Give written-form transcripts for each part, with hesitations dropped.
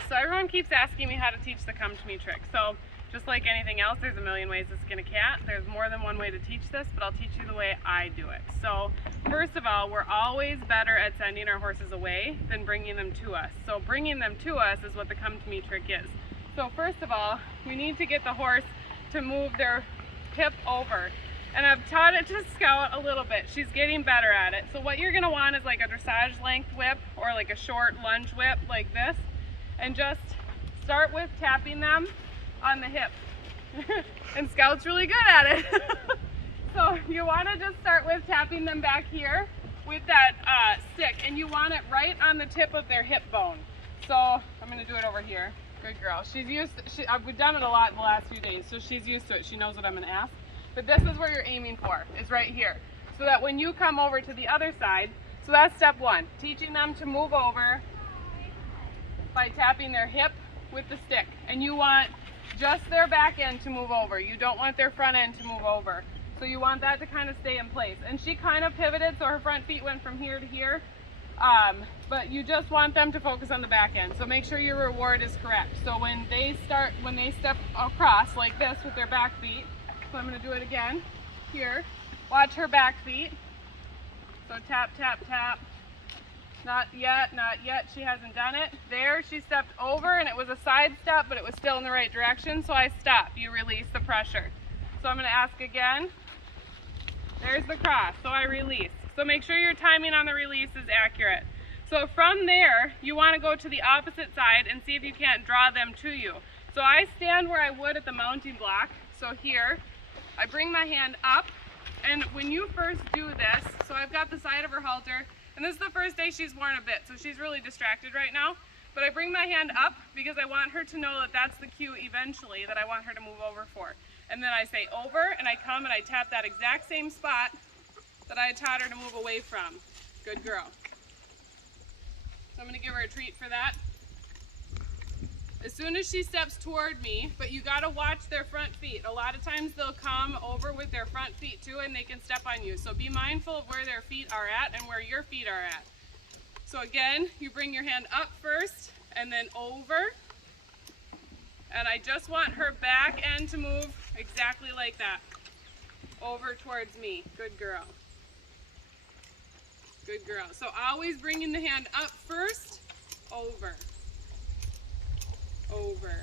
guys, so everyone keeps asking me how to teach the come to me trick. So just like anything else, there's a million ways to skin a cat. There's more than one way to teach this, but I'll teach you the way I do it. So first of all, we're always better at sending our horses away than bringing them to us. So bringing them to us is what the come to me trick is. So first of all, we need to get the horse to move their hip over. And I've taught it to Scout a little bit. She's getting better at it. So what you're gonna want is like a dressage length whip or like a short lunge whip like this. And just start with tapping them on the hip. And Scout's really good at it. So you wanna just start with tapping them back here with that stick. And you want it right on the tip of their hip bone. So I'm gonna do it over here. Good girl. She's used to, we've done it a lot in the last few days, so she's used to it. She knows what I'm gonna ask. But this is where you're aiming for, is right here. So that when you come over to the other side, so that's step one, teaching them to move over by tapping their hip with the stick. And you want just their back end to move over. You don't want their front end to move over. So you want that to kind of stay in place. And she kind of pivoted, so her front feet went from here to here. But you just want them to focus on the back end. So make sure your reward is correct. So when they step across like this with their back feet, so I'm going to do it again here. Watch her back feet. So tap, tap, tap. Not yet, not yet. She hasn't done it. There, she stepped over and it was a side step, but it was still in the right direction. So I stop. You release the pressure. So I'm going to ask again. There's the cross. So I release. So make sure your timing on the release is accurate. So from there, you want to go to the opposite side and see if you can't draw them to you. So I stand where I would at the mounting block. So here, I bring my hand up, and when you first do this, so I've got the side of her halter, and this is the first day she's worn a bit, so she's really distracted right now, but I bring my hand up because I want her to know that that's the cue eventually that I want her to move over for. And then I say over, and I come and I tap that exact same spot that I taught her to move away from. Good girl. So I'm going to give her a treat for that. As soon as she steps toward me, but you got to watch their front feet. A lot of times they'll come over with their front feet too and they can step on you. So be mindful of where their feet are at and where your feet are at. So again, you bring your hand up first and then over. And I just want her back end to move exactly like that. Over towards me. Good girl. Good girl. So always bringing the hand up first, over. Over.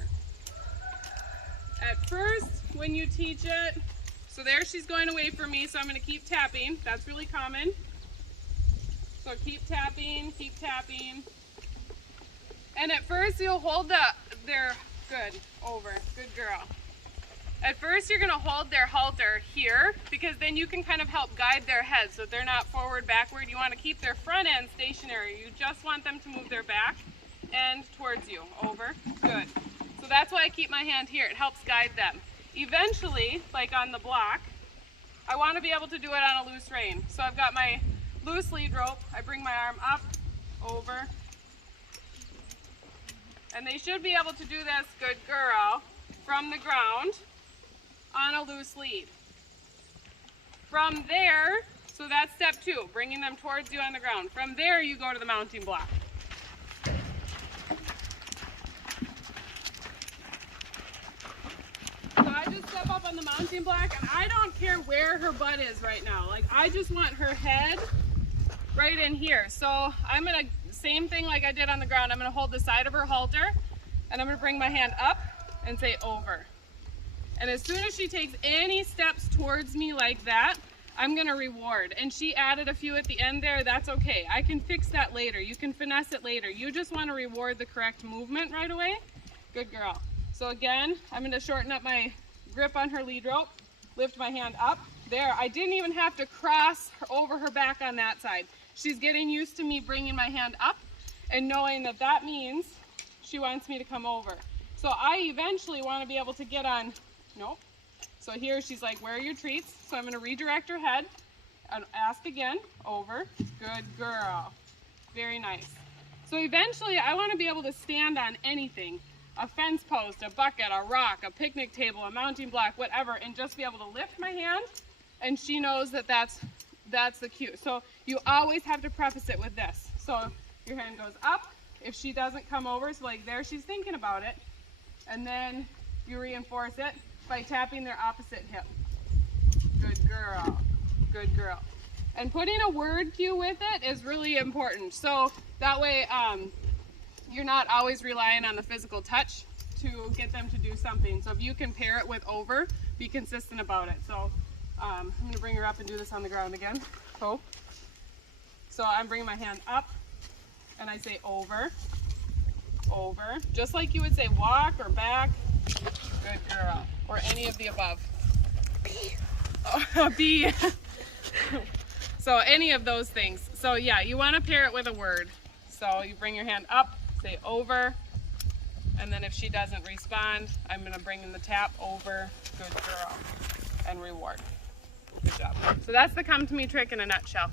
At first, when you teach it, so there she's going away from me, so I'm going to keep tapping. That's really common. So keep tapping, keep tapping. And at first you'll hold their, good, over, good girl. At first you're going to hold their halter here because then you can kind of help guide their head so they're not forward, backward. You want to keep their front end stationary. You just want them to move their back end towards you, over, good. So that's why I keep my hand here. It helps guide them. Eventually, like on the block, I want to be able to do it on a loose rein. So I've got my loose lead rope. I bring my arm up, over, and they should be able to do this, good girl, from the ground on a loose lead. From there, so that's step two, bringing them towards you on the ground. From there, you go to the mounting block. On the mounting block, and I don't care where her butt is right now. Like, I just want her head right in here. So I'm gonna, same thing like I did on the ground, I'm gonna hold the side of her halter and I'm gonna bring my hand up and say over. And as soon as she takes any steps towards me like that, I'm gonna reward. And she added a few at the end there, that's okay. I can fix that later. You can finesse it later. You just wanna reward the correct movement right away. Good girl. So again, I'm gonna shorten up my grip on her lead rope, lift my hand up. There, I didn't even have to cross over her back on that side. She's getting used to me bringing my hand up and knowing that that means she wants me to come over. So I eventually want to be able to get on, nope. So here she's like, where are your treats? So I'm going to redirect her head and ask again, over, good girl. Very nice. So eventually I want to be able to stand on anything. A fence post, a bucket, a rock, a picnic table, a mounting block, whatever, and just be able to lift my hand, and she knows that that's the cue. So you always have to preface it with this. So your hand goes up, if she doesn't come over, so like there she's thinking about it, and then you reinforce it by tapping their opposite hip. Good girl, good girl. And putting a word cue with it is really important. So that way you're not always relying on the physical touch to get them to do something. So if you can pair it with over, be consistent about it. So I'm gonna bring her up and do this on the ground again. Oh. So I'm bringing my hand up and I say over, over. Just like you would say walk or back. Good girl. Or any of the above. B. So any of those things. So yeah, you want to pair it with a word. So you bring your hand up, say over, and then if she doesn't respond, I'm going to bring in the tap over, good girl, and reward. Good job. So that's the come to me trick in a nutshell.